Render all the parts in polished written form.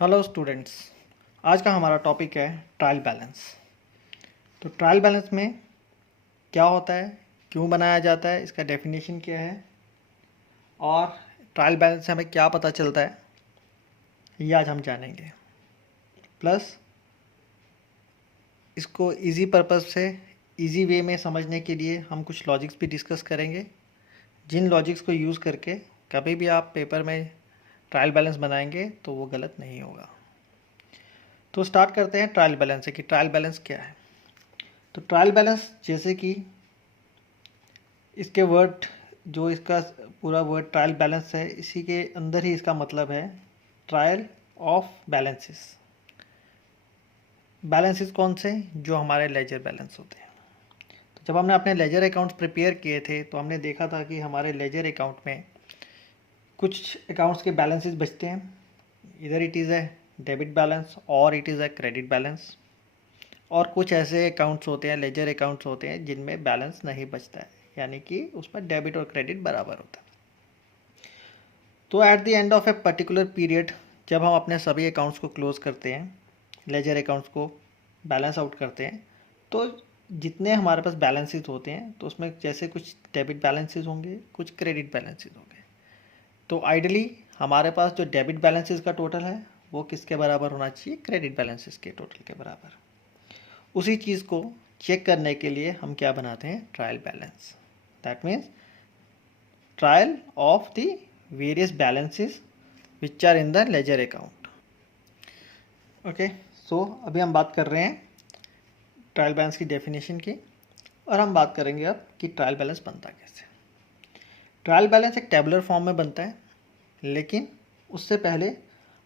Hello students. आज का हमारा टॉपिक है ट्रायल बैलेंस। तो ट्रायल बैलेंस में क्या होता है, क्यों बनाया जाता है, इसका डेफिनेशन क्या है और ट्रायल बैलेंस से हमें क्या पता चलता है, ये आज हम जानेंगे। प्लस इसको इजी पर्पस से इजी वे में समझने के लिए हम कुछ लॉजिक्स भी डिस्कस करेंगे, जिन लॉजिक्स को यूज़ करके कभी भी आप पेपर में ट्रायल बैलेंस बनाएंगे तो वो गलत नहीं होगा। तो स्टार्ट करते हैं ट्रायल बैलेंस से कि ट्रायल बैलेंस क्या है। तो ट्रायल बैलेंस जैसे कि इसके वर्ड, जो इसका पूरा वर्ड ट्रायल बैलेंस है, इसी के अंदर ही इसका मतलब है ट्रायल ऑफ बैलेंसेस। बैलेंसेस कौन से? जो हमारे लेजर बैलेंस होते हैं। तो जब हमने अपने लेजर अकाउंट्स प्रिपेयर किए थे तो हमने देखा था कि हमारे लेजर अकाउंट में कुछ अकाउंट्स के बैलेंसेस बचते हैं। इधर इट इज़ है डेबिट बैलेंस और it is a credit balance, और कुछ ऐसे अकाउंट्स होते हैं, लेजर अकाउंट्स होते हैं, जिनमें बैलेंस नहीं बचता है, यानी कि उसमें डेबिट और क्रेडिट बराबर होता है। तो at the end of a particular period जब हम अपने सभी अकाउंट्स को क्लोज करते हैं, लेजर अकाउंट्स को बैलेंस आउट करते हैं, तो जितने हमारे पास बैलेंसेस होते हैं तो उसमें जैसे कुछ डेबिट बैलेंसेस होंगे, कुछ क्रेडिट बैलेंसेस होंगे। तो आइडली हमारे पास जो डेबिट बैलेंसेस का टोटल है वो किसके बराबर होना चाहिए? क्रेडिट बैलेंसेस के टोटल के बराबर। उसी चीज़ को चेक करने के लिए हम क्या बनाते हैं? Trial balance. That means trial of the various balances which are in the ledger account. Okay, so अभी हम बात कर रहे हैं ट्रायल बैलेंस की डेफिनेशन की, और हम बात करेंगे अब कि ट्रायल बैलेंस बनता कैसे। ट्रायल बैलेंस एक टेबुलर फॉर्म में बनता है, लेकिन उससे पहले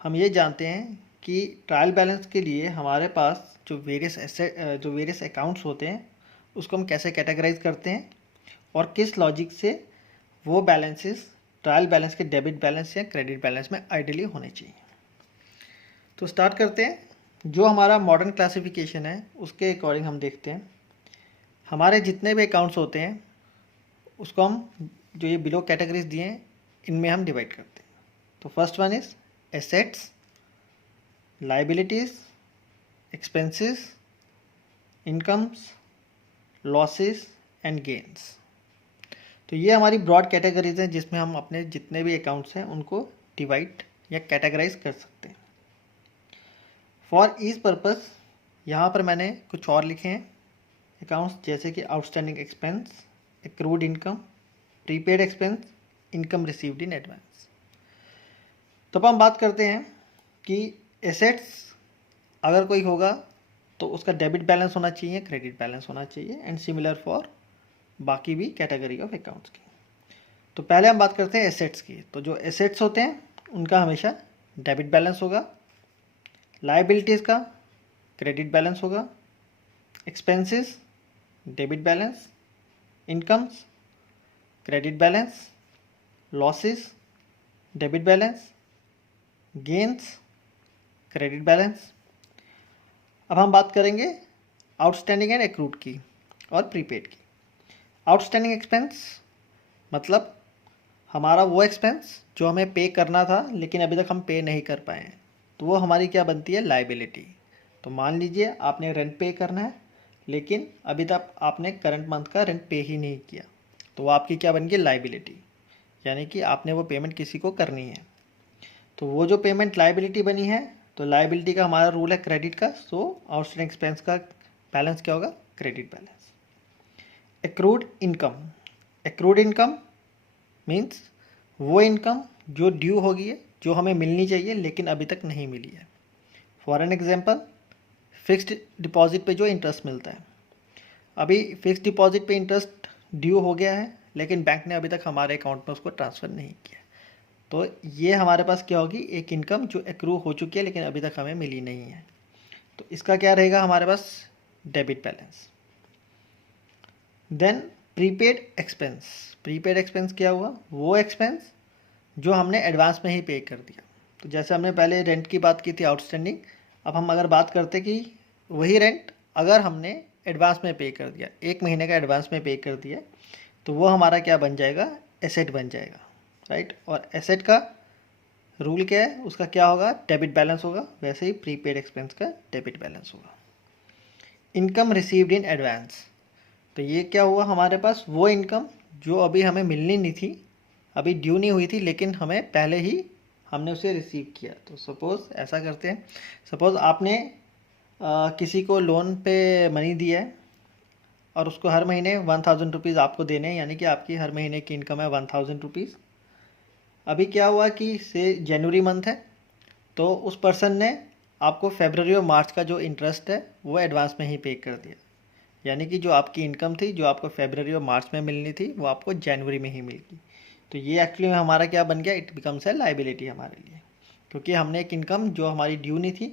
हम ये जानते हैं कि ट्रायल बैलेंस के लिए हमारे पास जो वेरियस अकाउंट्स होते हैं उसको हम कैसे कैटेगराइज करते हैं और किस लॉजिक से वो बैलेंसेस ट्रायल बैलेंस के डेबिट बैलेंस या क्रेडिट बैलेंस में आइडियली होने चाहिए। तो स्टार्ट करते हैं। जो हमारा मॉडर्न क्लासिफिकेशन है उसके अकॉर्डिंग हम देखते हैं हमारे जितने भी अकाउंट्स होते हैं उसको हम, जो ये बिलो कैटेगरीज दिए हैं, इनमें हम डिवाइड करते हैं। तो first one is assets, liabilities, expenses, incomes, losses and gains. तो ये हमारी ब्रॉड कैटेगरीज हैं जिसमें हम अपने जितने भी अकाउंट्स हैं उनको डिवाइड या कैटेगराइज कर सकते हैं। फॉर ईज पर्पस यहाँ पर मैंने कुछ और लिखे हैं अकाउंट्स, जैसे कि outstanding expense, accrued income, prepaid expense, income received in advance. तो अब हम बात करते हैं कि एसेट्स अगर कोई होगा तो उसका डेबिट बैलेंस होना चाहिए, क्रेडिट बैलेंस होना चाहिए, एंड सिमिलर फॉर बाकी भी कैटेगरी ऑफ अकाउंट्स की। तो पहले हम बात करते हैं एसेट्स की। तो जो एसेट्स होते हैं उनका हमेशा डेबिट बैलेंस होगा, लाइबिलिटीज़ का क्रेडिट बैलेंस होगा, expenses debit balance, incomes credit balance, losses debit balance, gains credit balance. अब हम बात करेंगे आउटस्टैंडिंग एंड एक्रूड की और प्रीपेड की। आउटस्टैंडिंग एक्सपेंस मतलब हमारा वो एक्सपेंस जो हमें पे करना था लेकिन अभी तक हम पे नहीं कर पाए हैं, तो वो हमारी क्या बनती है? लाइबिलिटी। तो मान लीजिए आपने रेंट पे करना है लेकिन अभी तक आपने करंट मंथ का रेंट पे ही नहीं किया, तो वो आपकी क्या बन गई? लाइबिलिटी, यानी कि आपने वो पेमेंट किसी को करनी है। तो वो जो पेमेंट लाइबिलिटी बनी है, तो लाइबिलिटी का हमारा रूल है क्रेडिट का, सो आउटस्टैंडिंग एक्सपेंस का बैलेंस क्या होगा? Credit balance. Accrued income, accrued income means वो इनकम जो ड्यू होगी है, जो हमें मिलनी चाहिए लेकिन अभी तक नहीं मिली है। For an example, fixed deposit पे जो इंटरेस्ट मिलता है, अभी फिक्स्ड डिपॉजिट पे इंटरेस्ट ड्यू हो गया है लेकिन बैंक ने अभी तक हमारे अकाउंट में उसको ट्रांसफ़र नहीं किया, तो ये हमारे पास क्या होगी? एक इनकम जो एक्रू हो चुकी है लेकिन अभी तक हमें मिली नहीं है, तो इसका क्या रहेगा हमारे पास? Debit balance. Then prepaid expense. Prepaid expense क्या हुआ? वो एक्सपेंस जो हमने एडवांस में ही पे कर दिया। तो जैसे हमने पहले रेंट की बात की थी आउटस्टैंडिंग, अब हम अगर बात करते कि वही रेंट अगर हमने एडवांस में पे कर दिया, 1 महीने का एडवांस में पे कर दिया, तो वो हमारा क्या बन जाएगा? एसेट बन जाएगा, राइट। और एसेट का रूल क्या है उसका, क्या होगा, डेबिट बैलेंस होगा, वैसे ही प्रीपेड एक्सपेंस का डेबिट बैलेंस होगा। इनकम रिसीव्ड इन एडवांस, तो ये क्या हुआ हमारे पास, वो इनकम जो अभी हमें मिलनी नहीं थी, अभी ड्यू नहीं हुई थी, लेकिन हमें पहले ही हमने उसे रिसीव किया। तो सपोज़ ऐसा करते हैं, सपोज़ आपने किसी को लोन पे मनी दिया है और उसको हर महीने 1000 रुपीज़ आपको देने हैं, यानी कि आपकी हर महीने की इनकम है 1000 रुपीज़। अभी क्या हुआ कि से जनवरी मंथ है, तो उस पर्सन ने आपको फरवरी और मार्च का जो इंटरेस्ट है वो एडवांस में ही पे कर दिया, यानी कि जो आपकी इनकम थी जो आपको फरवरी और मार्च में मिलनी थी वो आपको जनवरी में ही मिल गई। तो ये एक्चुअली में हमारा क्या बन गया, इट बिकम्स ए लाइबिलिटी हमारे लिए, क्योंकि हमने एक इनकम जो हमारी ड्यू नहीं थी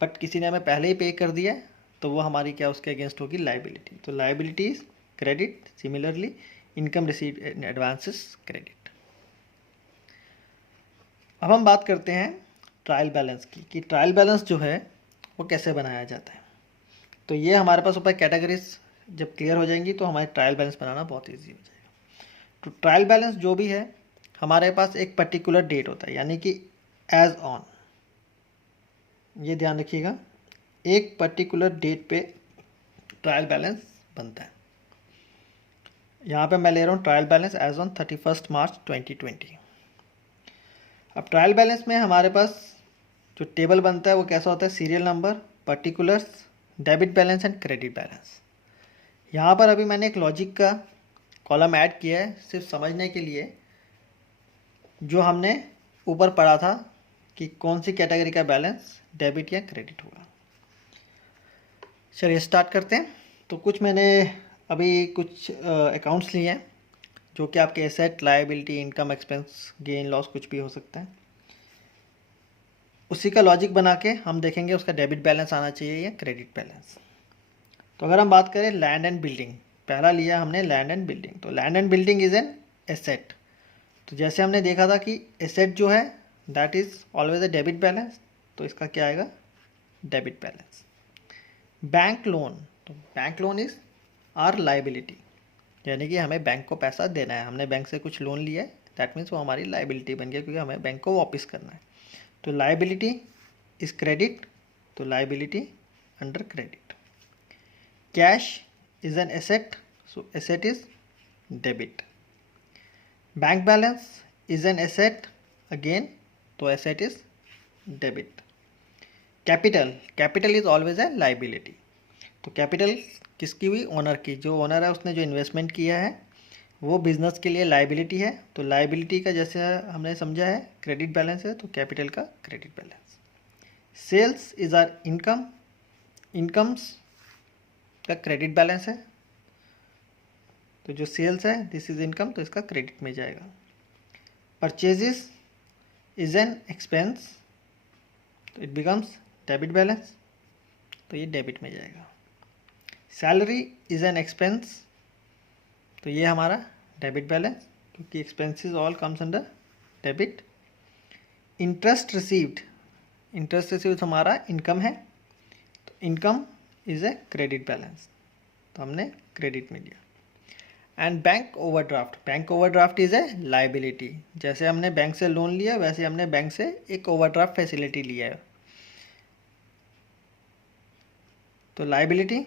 बट किसी ने हमें पहले ही पे कर दिया है, तो वो हमारी क्या उसके अगेंस्ट होगी, लाइबिलिटी। तो liability is credit, similarly income receive in advance is credit. अब हम बात करते हैं ट्रायल बैलेंस की, कि ट्रायल बैलेंस जो है वो कैसे बनाया जाता है। तो ये हमारे पास ऊपर कैटेगरीज जब क्लियर हो जाएंगी तो हमारे ट्रायल बैलेंस बनाना बहुत ईजी हो जाएगा। तो ट्रायल बैलेंस जो भी है हमारे पास एक पर्टिकुलर डेट होता है, यानी कि एज ऑन, ये ध्यान रखिएगा, एक पर्टिकुलर डेट पे ट्रायल बैलेंस बनता है। यहाँ पे मैं ले रहा हूँ ट्रायल बैलेंस एज ऑन 31 मार्च 2020। अब ट्रायल बैलेंस में हमारे पास जो टेबल बनता है वो कैसा होता है, serial number, particulars, debit balance and credit balance. यहाँ पर अभी मैंने एक लॉजिक का कॉलम ऐड किया है सिर्फ समझने के लिए, जो हमने ऊपर पढ़ा था कि कौन सी कैटेगरी का बैलेंस डेबिट या क्रेडिट होगा। चलिए स्टार्ट करते हैं। तो कुछ मैंने अभी कुछ अकाउंट्स लिए हैं जो कि आपके asset, liability, income, expense, gain, loss कुछ भी हो सकता है। उसी का लॉजिक बना के हम देखेंगे उसका डेबिट बैलेंस आना चाहिए या क्रेडिट बैलेंस। तो अगर हम बात करें लैंड एंड बिल्डिंग, पहला लिया हमने लैंड एंड बिल्डिंग। तो land and building is an asset. तो जैसे हमने देखा था कि एसेट जो है that is always a debit balance, तो इसका क्या आएगा, डेबिट बैलेंस। बैंक लोन, तो bank loan is our liability, यानी कि हमें बैंक को पैसा देना है, हमने बैंक से कुछ लोन लिया है, दैट मीन्स वो हमारी लाइबिलिटी बन गया क्योंकि हमें बैंक को वापस करना है। तो लाइबिलिटी इज क्रेडिट, तो liability under credit. Cash is an asset, so asset is debit. Bank balance is an asset, again तो asset is debit. Capital, capital is always a liability. तो कैपिटल किसकी हुई, ओनर की, जो owner है उसने जो इन्वेस्टमेंट किया है वो बिजनेस के लिए लाइबिलिटी है, तो लाइबिलिटी का जैसे हमने समझा है क्रेडिट बैलेंस है, तो कैपिटल का credit balance. Sales is our income, incomes का क्रेडिट बैलेंस है, तो जो सेल्स है दिस इज इनकम, तो इसका क्रेडिट में जाएगा। परचेजेस इज एन एक्सपेंस, तो इट बिकम्स डेबिट बैलेंस, तो ये डेबिट में जाएगा। सैलरी इज एन एक्सपेंस, तो ये हमारा डेबिट बैलेंस, क्योंकि expenses all comes under debit. Interest received, interest received हमारा इनकम है, तो income is a credit balance, तो हमने क्रेडिट में लिया। And bank overdraft, bank overdraft is a liability, जैसे हमने बैंक से लोन लिया वैसे हमने बैंक से एक ओवरड्राफ्ट फैसिलिटी लिया है, तो liability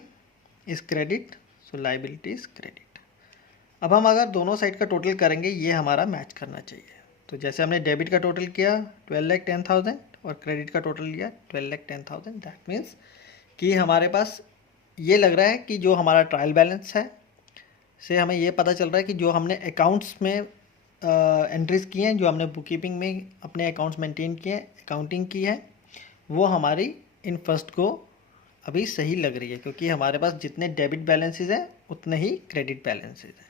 is credit, so liability is credit. अब हम अगर दोनों साइड का टोटल करेंगे ये हमारा मैच करना चाहिए। तो जैसे हमने डेबिट का टोटल किया 12,10,000 और क्रेडिट का टोटल लिया 12,10,000, दैट मीन्स कि हमारे पास ये लग रहा है कि जो हमारा ट्रायल बैलेंस है से हमें ये पता चल रहा है कि जो हमने अकाउंट्स में एंट्रीज किए हैं, जो हमने बुक कीपिंग में अपने अकाउंट्स मेंटेन किए हैं, अकाउंटिंग की है, वो हमारी इन फर्स्ट को अभी सही लग रही है, क्योंकि हमारे पास जितने डेबिट बैलेंसेज हैं उतने ही क्रेडिट बैलेंसेज हैं।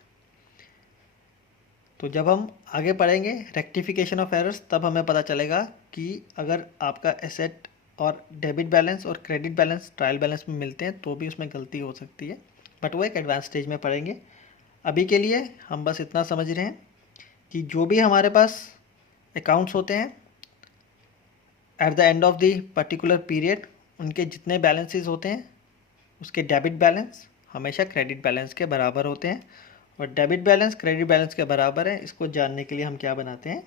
तो जब हम आगे पढ़ेंगे रेक्टिफिकेशन ऑफ एरर्स, तब हमें पता चलेगा कि अगर आपका एसेट और डेबिट बैलेंस और क्रेडिट बैलेंस ट्रायल बैलेंस में मिलते हैं तो भी उसमें गलती हो सकती है, बट वो एक एडवांस स्टेज में पढ़ेंगे। अभी के लिए हम बस इतना समझ रहे हैं कि जो भी हमारे पास अकाउंट्स होते हैं at the end of the particular period, उनके जितने बैलेंसेस होते हैं उसके डेबिट बैलेंस हमेशा क्रेडिट बैलेंस के बराबर होते हैं, और डेबिट बैलेंस क्रेडिट बैलेंस के बराबर है, इसको जानने के लिए हम क्या बनाते हैं,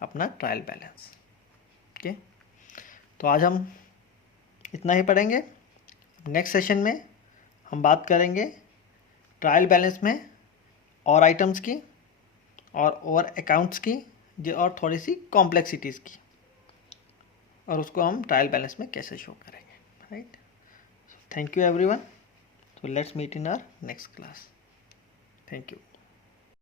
अपना ट्रायल बैलेंस। तो आज हम इतना ही पढ़ेंगे। नेक्स्ट सेशन में हम बात करेंगे ट्रायल बैलेंस में और आइटम्स की और अकाउंट्स की और थोड़ी सी कॉम्प्लेक्सिटीज़ की, और उसको हम ट्रायल बैलेंस में कैसे शो करेंगे, right. Thank you everyone. So let's meet in our next class. Thank you.